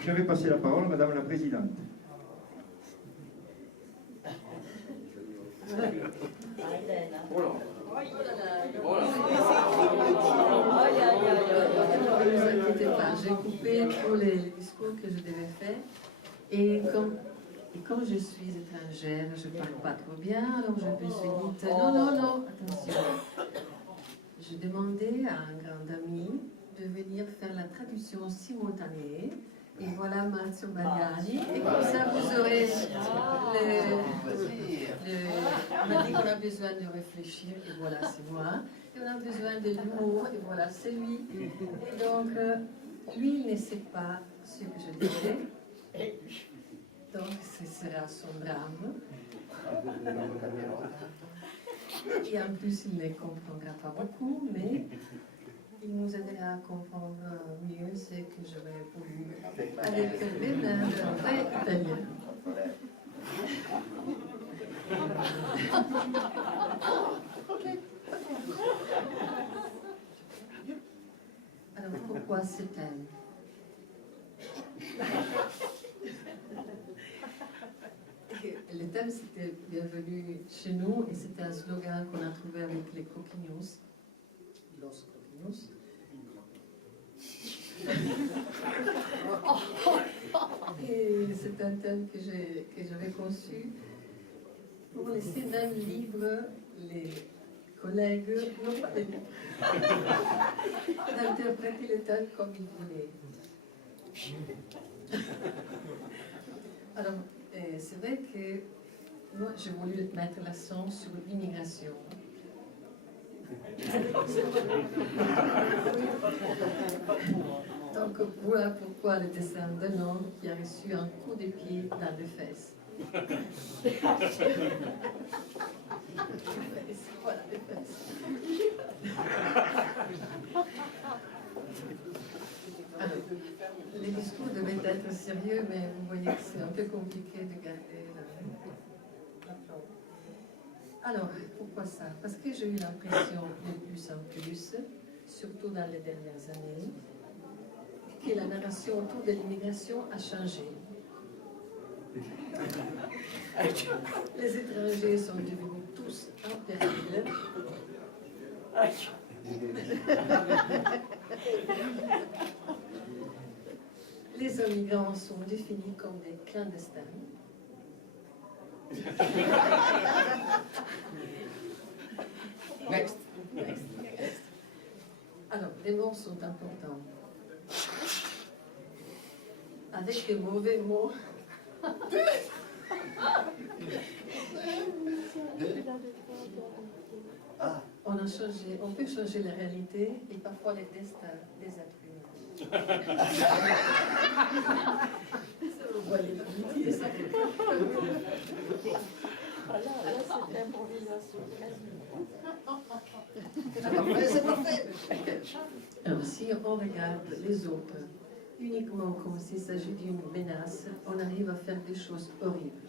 Je vais passer la parole à Madame la Présidente. Ne vous inquiétez pas, j'ai coupé tous les discours que je devais faire. Et comme je suis étrangère, je ne parle pas trop bien, alors je me suis dit, non, attention. Je demandais à un grand ami de venir faire la traduction simultanée. Et voilà Marzio Bagliani. Et comme ça, vous aurez on a dit qu'on a besoin de réfléchir, et voilà, c'est moi. Et on a besoin de l'humour, et voilà, c'est lui. Et donc, lui, il ne sait pas ce que je disais. Donc, ce sera son drame. Et en plus, il ne comprendra pas beaucoup, mais il nous aidera à comprendre mieux ce que j'aurais voulu avec Bernard, un vrai italien. Alors, pourquoi ce thème? Le thème, c'était bienvenue chez nous, et c'était un slogan qu'on a trouvé avec les coquignos. Los coquignos. Et c'est un thème que j'avais conçu pour laisser même libre les collègues, non pas les d'interpréter le thème comme ils voulaient. Alors, c'est vrai que moi, j'ai voulu mettre l'accent sur l'immigration. Donc voilà pourquoi le dessin d'un homme qui a reçu un coup de pied dans les fesses. Voilà, les fesses. Alors, les discours devaient être sérieux, mais vous voyez que c'est un peu compliqué de garder la forme. Alors, pourquoi ça? Parce que j'ai eu l'impression, de plus en plus, surtout dans les dernières années, que la narration autour de l'immigration a changé. Les étrangers sont devenus tous impériles. Les immigrants sont définis comme des clandestins. Next. Alors, les mots sont importants. Avec les mauvais mots. On peut changer la réalité et parfois les destins des êtres humains. Vous voyez l'amitié, ça. Là, c'est l'improvisation. C'est parfait. Alors, si on regarde les autres uniquement comme s'il s'agit d'une menace, on arrive à faire des choses horribles.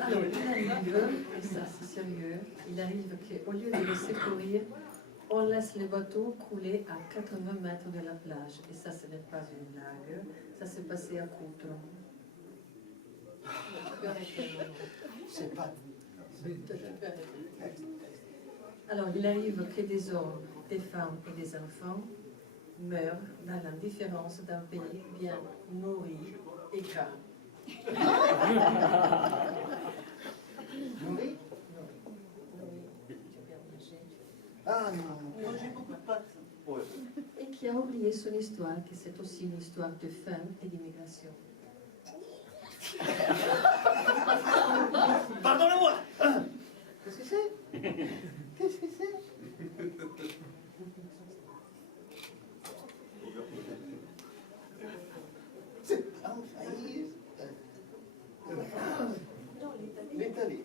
Alors, il arrive, et ça c'est sérieux, il arrive qu'au lieu de laisser courir, on laisse les bateaux couler à 80 mètres de la plage. Et ça, ce n'est pas une blague, ça s'est passé à Coutron. C'est pas... Alors, il arrive que des hommes, des femmes et des enfants meurent dans l'indifférence d'un pays bien nourri et gras. Nourri? Ah non, j'ai beaucoup de pâtes. Et qui a oublié son histoire, que c'est aussi une histoire de faim et d'immigration. Pardonnez-moi. Qu'est-ce que c'est? Qu'est-ce que c'est? C'est un pays. L'Italie.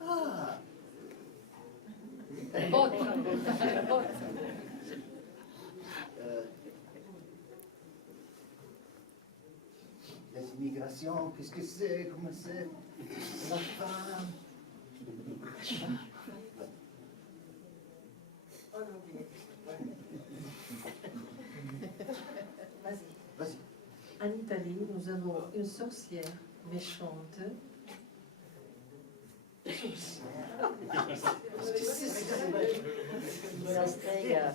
Ah. Les immigrations, qu'est-ce que c'est? Comment c'est? La femme. On a oublié. Vas-y. Vas-y. En Italie, nous avons une sorcière méchante. La strega.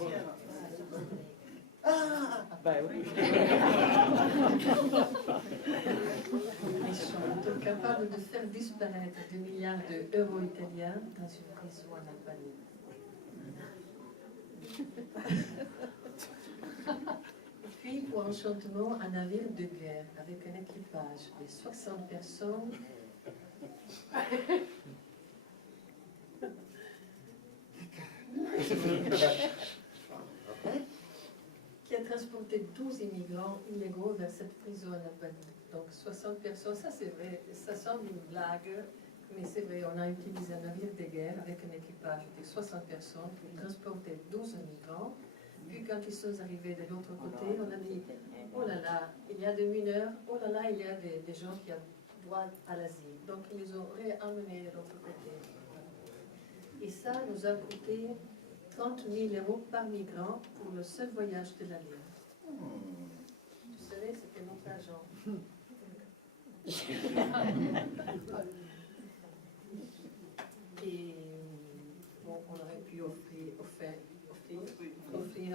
Ah, Bah oui. Méchante, capable de faire disparaître des milliards d'euros italiens dans une prison en Albanie. Et puis, pour enchantement, un navire de guerre avec un équipage de 60 personnes. Qui a transporté 12 immigrants illégaux vers cette prison en Albanie. Donc 60 personnes, ça c'est vrai, ça semble une blague, mais c'est vrai, on a utilisé un navire de guerre avec un équipage de 60 personnes pour transporter 12 immigrants. Puis quand ils sont arrivés de l'autre côté, on a dit, oh là là, il y a des mineurs, oh là là, il y a des gens qui ont droit à l'asile. Donc ils les ont réamenés de l'autre côté. Et ça nous a coûté 30 000 euros par migrant pour le seul voyage de l'année. Vous savez, c'était notre argent. Et bon, on aurait pu offrir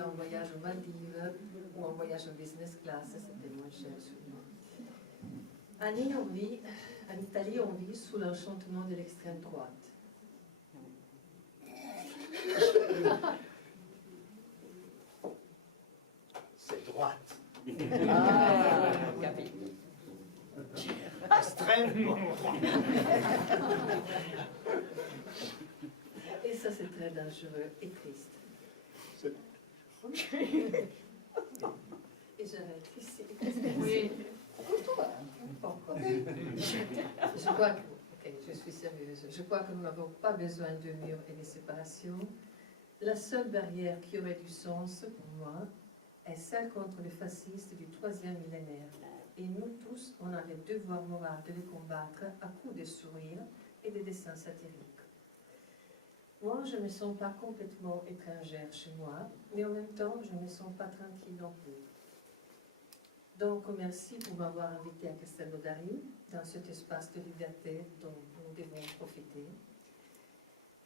un voyage aux Maldives ou un voyage en business class, c'était moins cher sûrement. En Italie, on vit sous l'enchantement de l'extrême droite. c'est droite. Ah, capito. Extrêmement. Et ça, c'est très dangereux et triste. C'est- Et j'arrête ici. Oui. Je crois que, ok, je suis sérieuse, je crois que nous n'avons pas besoin de murs et de séparation. La seule barrière qui aurait du sens pour moi est celle contre les fascistes du 3e millénaire. Et nous tous, on a le devoir moral de les combattre à coups de sourires et de dessins satiriques. Moi, je ne me sens pas complètement étrangère chez moi, mais en même temps, je ne me sens pas tranquille non plus. Donc, merci pour m'avoir invité à Castelnaudary, dans cet espace de liberté dont nous devons profiter.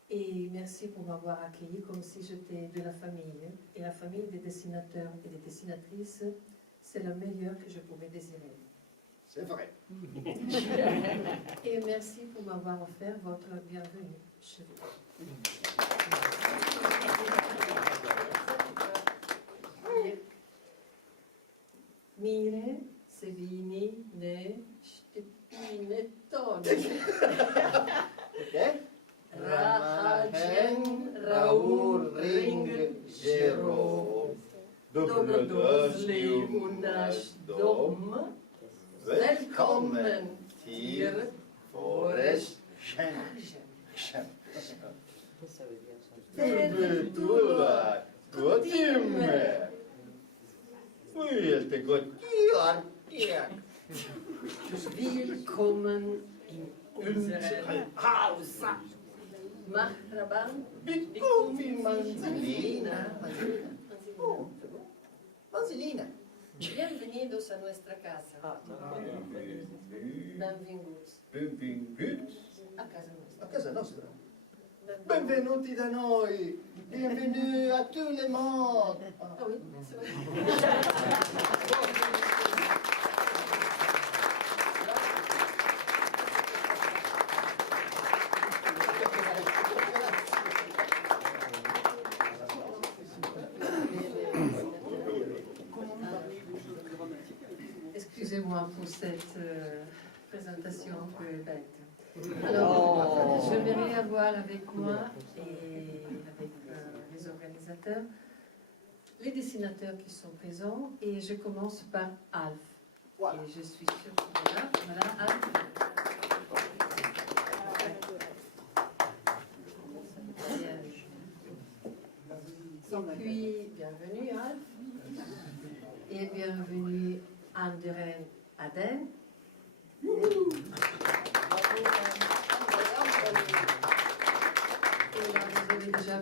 Et merci pour m'avoir accueilli comme si j'étais de la famille. Et la famille des dessinateurs et des dessinatrices, c'est le meilleur que je pouvais désirer. C'est vrai. Et merci pour m'avoir offert votre bienvenue chez vous. Mire, Sevini, ne, Stepine, Toni. Ok. Rahagen, Raoul, Ring, Gero. Dobrodosli Dom. Välkommen till Forest Schem. Qu'est-ce que ça veut dire ça? Dubbeltullar Gottimme. Fuilte Gottiar. Willkommen in unserem Haus. Marhaban, Bikum Manzilina. Oh, Manzilina. bienvenidos a nuestra casa. Ah, Benvinguts Benvinguts a casa nostra. a casa nostra. Benvenuti da noi. Bienvenue à tous les mondes. Ah oui, c'est vrai. Excusez-moi pour cette présentation un peu bête. Alors, j'aimerais avoir avec moi et avec les organisateurs les dessinateurs qui sont présents et je commence par Alf. Voilà. Et je suis sûre qu'il est là. Voilà, Alf. Et puis, bienvenue Alf. Et bienvenue Anderen Aden.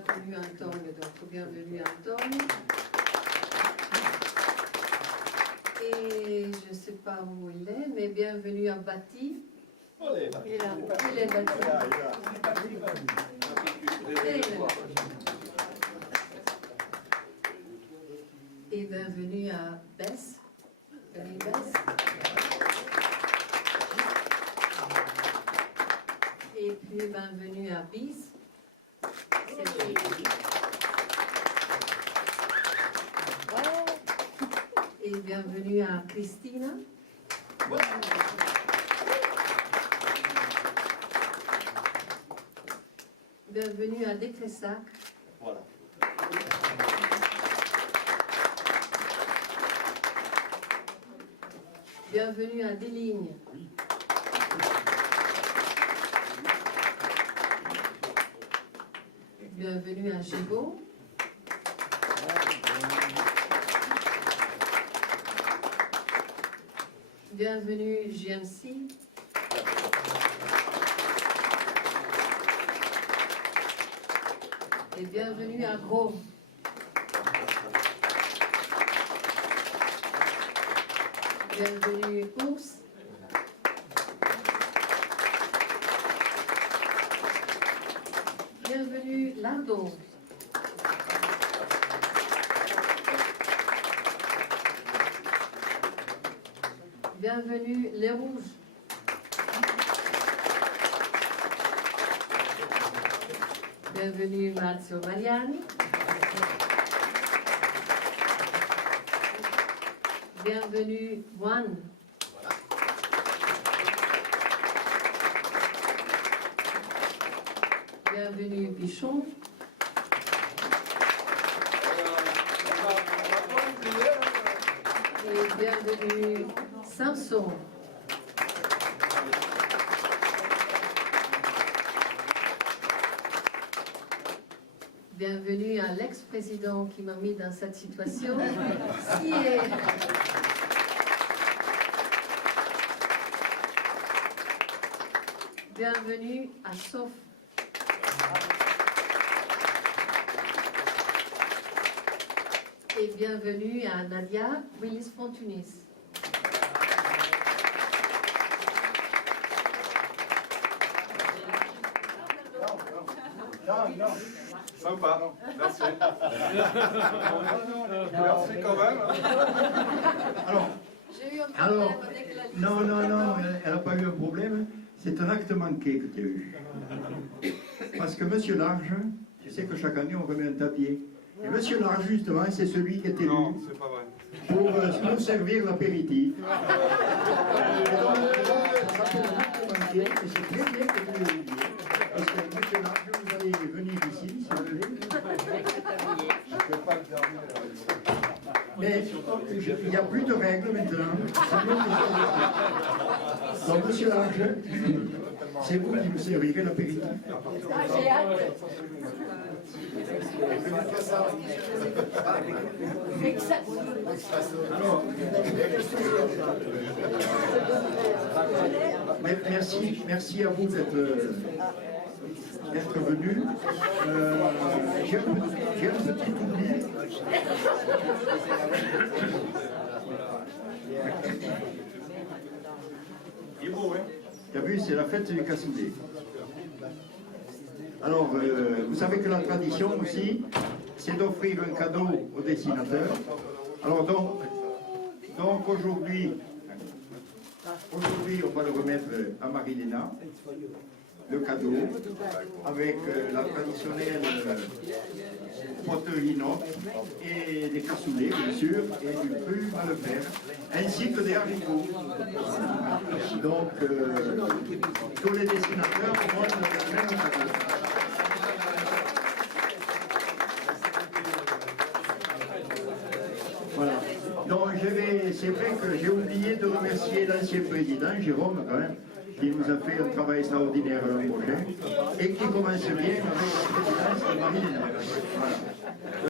connu Antoine, donc bienvenue Antoine. Et je ne sais pas où il est, mais bienvenue à Bati. Allez, Il est là. Il est Bati. Il est là. Et bienvenue à Bess. Bienvenue Bess. Et puis bienvenue à Bis. C'est lui. Et bienvenue à Christina. Bienvenue à Détressac. Voilà. Bienvenue à Deslignes. Bienvenue à Gibaud. Bienvenue GMC. Et bienvenue à Gros. Bienvenue Ours. Bienvenue Lardon. Bienvenue Les Rouges. Bienvenue Marzio Mariani. Bienvenue Juan. Bienvenue Bichon. Et bienvenue Samson. Bienvenue à l'ex-président qui m'a mis dans cette situation. Bienvenue à Soph. Et bienvenue à Nadia Willis-Fontunis. Non. Sympa, merci. Merci quand même. Alors, J'ai eu un Alors, problème avec la liste. non, elle n'a pas eu un problème. C'est un acte manqué que tu as eu. Parce que Monsieur Large, tu sais que chaque année on remet un tablier. Et Monsieur Large, justement, c'est celui qui est élu Non, c'est pas vrai. pour nous servir l'apéritif. Et donc, ça fait un acte manqué, et c'est très bien que tu l'aies oublié. Parce que Monsieur Large, vous allez venir ici, s'il vous plaît. Je peux pas le dernier. Mais il n'y a plus de règles maintenant. Donc, Monsieur Large, c'est vous qui nous servirez l'apéritif. J'ai hâte. Alors, merci à vous d'être venu. J'ai un petit oubli. Il est beau, hein? T'as vu, c'est la fête du cassoulet. Alors, vous savez que la tradition aussi, c'est d'offrir un cadeau au dessinateur. Alors donc aujourd'hui, on va le remettre à Marie-Léna, le cadeau, avec la traditionnelle poterie inox et des cassoulets, bien sûr, et du cru à le faire, ainsi que des haricots. Donc, tous les dessinateurs auront le même cadeau. Voilà. Donc, c'est vrai que j'ai oublié de remercier l'ancien président, Jérôme, quand même, qui nous a fait un travail extraordinaire l'an prochain et qui commence bien avec la présidence de Marie-Léna. Voilà.